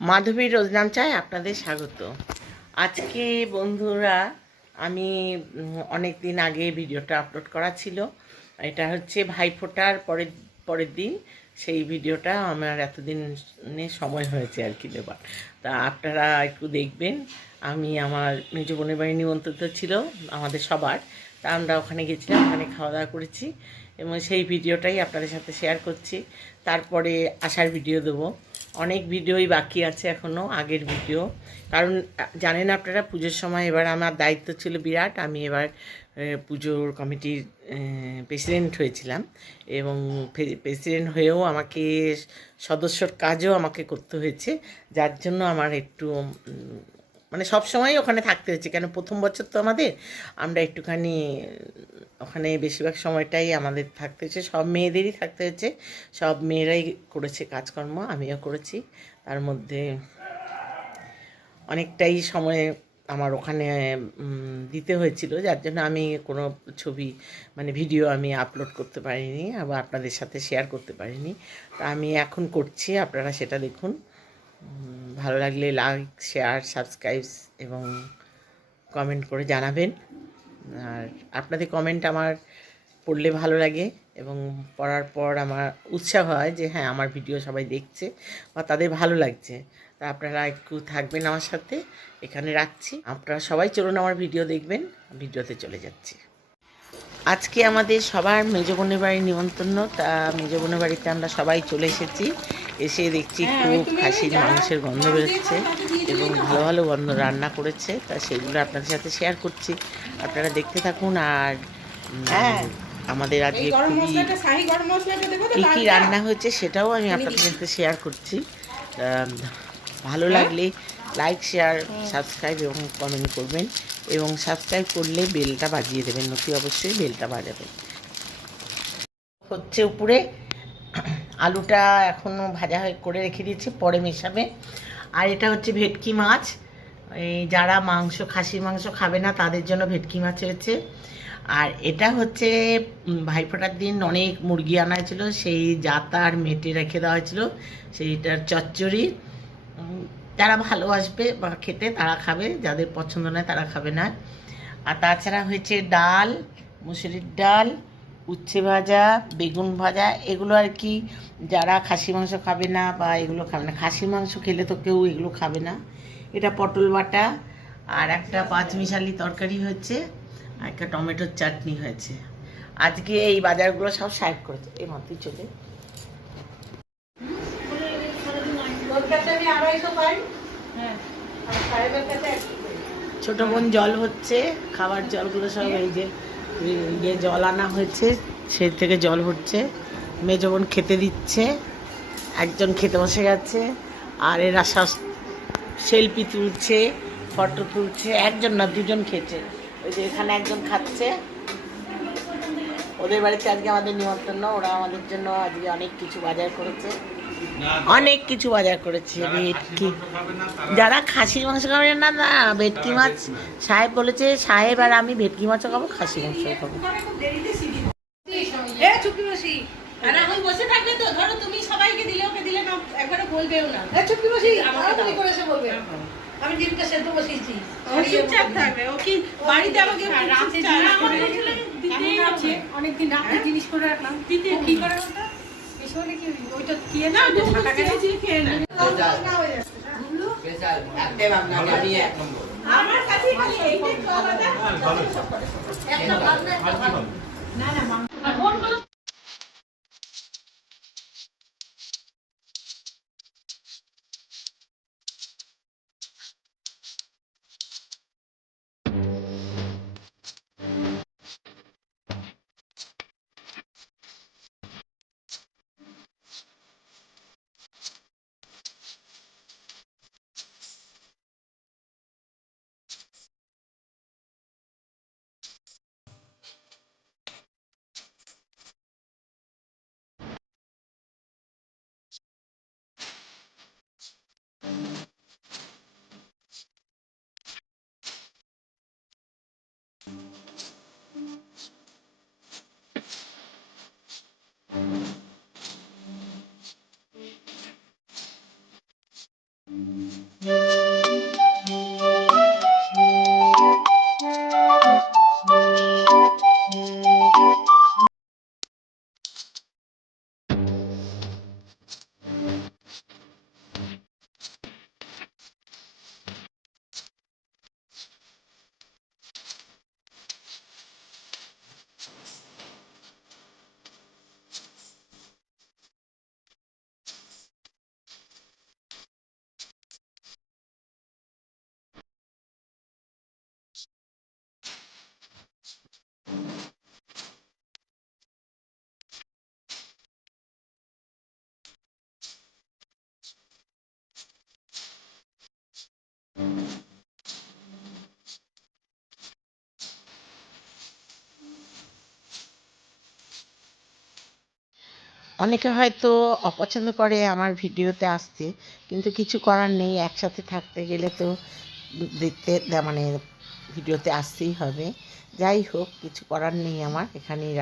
মাধবীর রোজনাম চায় আপনাদের স্বাগত। আজকে বন্ধুরা আমি অনেক দিন আগে ভিডিওটা আপলোড করা ছিল। এটা হচ্ছে ভাইফোঁটার পরের পরের দিন সেই ভিডিওটা আমার এতদিনে সময় হয়েছে আর কি দেবার। তা আপনারা একটু দেখবেন। আমি আমার নিজ বোনের বাড়ি নিমন্ত্রিত ছিল আমাদের সবার। তা আমরা ওখানে গেছিলাম, ওখানে খাওয়া দাওয়া করেছি এবং সেই ভিডিওটাই আপনাদের সাথে শেয়ার করছি। তারপরে আসার ভিডিও দেবো। অনেক ভিডিওই বাকি আছে এখনও আগের ভিডিও, কারণ জানেন আপনারা পুজোর সময় এবার আমার দায়িত্ব ছিল বিরাট। আমি এবার পুজোর কমিটির প্রেসিডেন্ট হয়েছিলাম এবং প্রেসিডেন্ট হয়েও আমাকে সদস্যর কাজও আমাকে করতে হয়েছে, যার জন্য আমার একটু মানে সব সময় ওখানে থাকতে হয়েছে। কেন প্রথম বছর তো আমরা একটুখানি ওখানে বেশিরভাগ সময়টাই আমাদের থাকতে হয়েছে, সব মেয়েদেরই থাকতে হয়েছে। সব মেয়েরাই করেছে কাজকর্ম, আমিও করেছি। তার মধ্যে অনেকটাই সময় আমার ওখানে দিতে হয়েছিল, যার জন্য আমি কোনো ছবি মানে ভিডিও আমি আপলোড করতে পারিনি, আবার আপনাদের সাথে শেয়ার করতে পারিনি। তা আমি এখন করছি, আপনারা সেটা দেখুন। ভালো লাগলে লাইক, শেয়ার, সাবস্ক্রাইব এবং কমেন্ট করে জানাবেন। আর আপনাদের কমেন্ট আমার পড়লে ভালো লাগে এবং পড়ার পর আমার উৎসাহ হয় যে হ্যাঁ, আমার ভিডিও সবাই দেখছে বা তাদের ভালো লাগছে। তা আপনারা একটু থাকবেন আমার সাথে। এখানে রাখছি, আপনারা সবাই চলুন আমার ভিডিও দেখবেন। ভিডিওতে চলে যাচ্ছি। আজকে আমাদের সবার মেজ বোনের বাড়ির নিমন্ত্রণ। তা মেজ বোনের বাড়িতে আমরা সবাই চলে এসেছি। এসে দেখছি খুব খাসির মাংসের গন্ধ বেরোচ্ছে এবং ভালো ভালো গন্ধ রান্না করেছে। তা সেগুলো আপনাদের সাথে শেয়ার করছি, আপনারা দেখতে থাকুন। আর আমাদের আজকে খুবই কী কী রান্না হয়েছে সেটাও আমি আপনাদের সাথে শেয়ার করছি। ভালো লাগলে লাইক, শেয়ার, সাবস্ক্রাইব এবং কমেন্ট করবেন এবং সাবস্ক্রাইব করলে বেলটা বাজিয়ে দেবেন, অতি অবশ্যই বেলটা বাজাবেন। হচ্ছে উপরে আলুটা এখনও ভাজা করে রেখে দিয়েছি, পরে মেশাবে। আর এটা হচ্ছে ভেটকি মাছ। এই যারা খাসির মাংস খাবে না তাদের জন্য ভেটকি মাছ হয়েছে। আর এটা হচ্ছে ভাইফোঁটার দিন অনেক মুরগি আনা হয়েছিল, সেই জাতার মেটে রেখে দেওয়া হয়েছিল, সেইটার চচ্চড়ি। যারা ভালোবাসবে বা খেতে তারা খাবে, যাদের পছন্দ নয় তারা খাবে না। আর তাছাড়া হয়েছে ডাল, মুসুরির ডাল, উচ্ছে ভাজা, বেগুন ভাজা। এগুলো আর কি যারা খাসি মাংস খাবে না বা এগুলো খাবে না, খাসি মাংস খেলে তো কেউ এগুলো খাবে না। এটা পটল বাটা আর একটা পাঁচমিশালি তরকারি হয়েছে আর একটা টমেটোর চাটনি হয়েছে। আজকে এই বাজারগুলো সব সাইড করেছে। এই মাত্রই চলে ছোট বোন জল হচ্ছে, খাবার জলগুলো সব এই যে জল আনা হয়েছে, সেই থেকে জল হচ্ছে। মেজ বোন খেতে দিচ্ছে, একজন খেতে বসে গেছে। আর এরা সব সেলফি তুলছে, ফটো তুলছে। একজন না, দুজন খেয়েছে। ওই যে এখানে একজন খাচ্ছে। ওদের বাড়িতে আজকে আমাদের নিমন্ত্রণ, ওরা আমাদের জন্য আজকে অনেক কিছু বাজার করেছে, অনেক কিছু বাজার করেছে। ভেটকি, যারা খাসির মাংস খাবে না না ভেটকি মাছ, সাহেব বলেছে সাহেব আর আমি ভেটকি মাছও খাবো, খাসি মাংসও খাবো। আমি ডিমটা সেদ্ধ বসিয়েছি। চুপচাপ থাকবে, ও কি বাড়িতে আমাকে রাতে আছে অনেকদিন রাতে জিনিস করে রাখলাম। দিতে কি করে ওটা এসলে কি ওইটা কি না ঢাকা খেয়েছি খেয়ে না হয়ে যাচ্ছে বেচাল একদম আপনাকে আমি এক নম্বর আমার কাছে খালি এইটা খাওয়া দাও ভালো একটা ভালো না না মাংস অনেকে হয়তো অপছন্দ করে আমার ভিডিওতে আসতে, কিন্তু কিছু করার নেই, একসাথে থাকতে গেলে তো মানে ভিডিওতে আসতেই হবে। যাই হোক, কিছু করার নেই, আমার এখানেই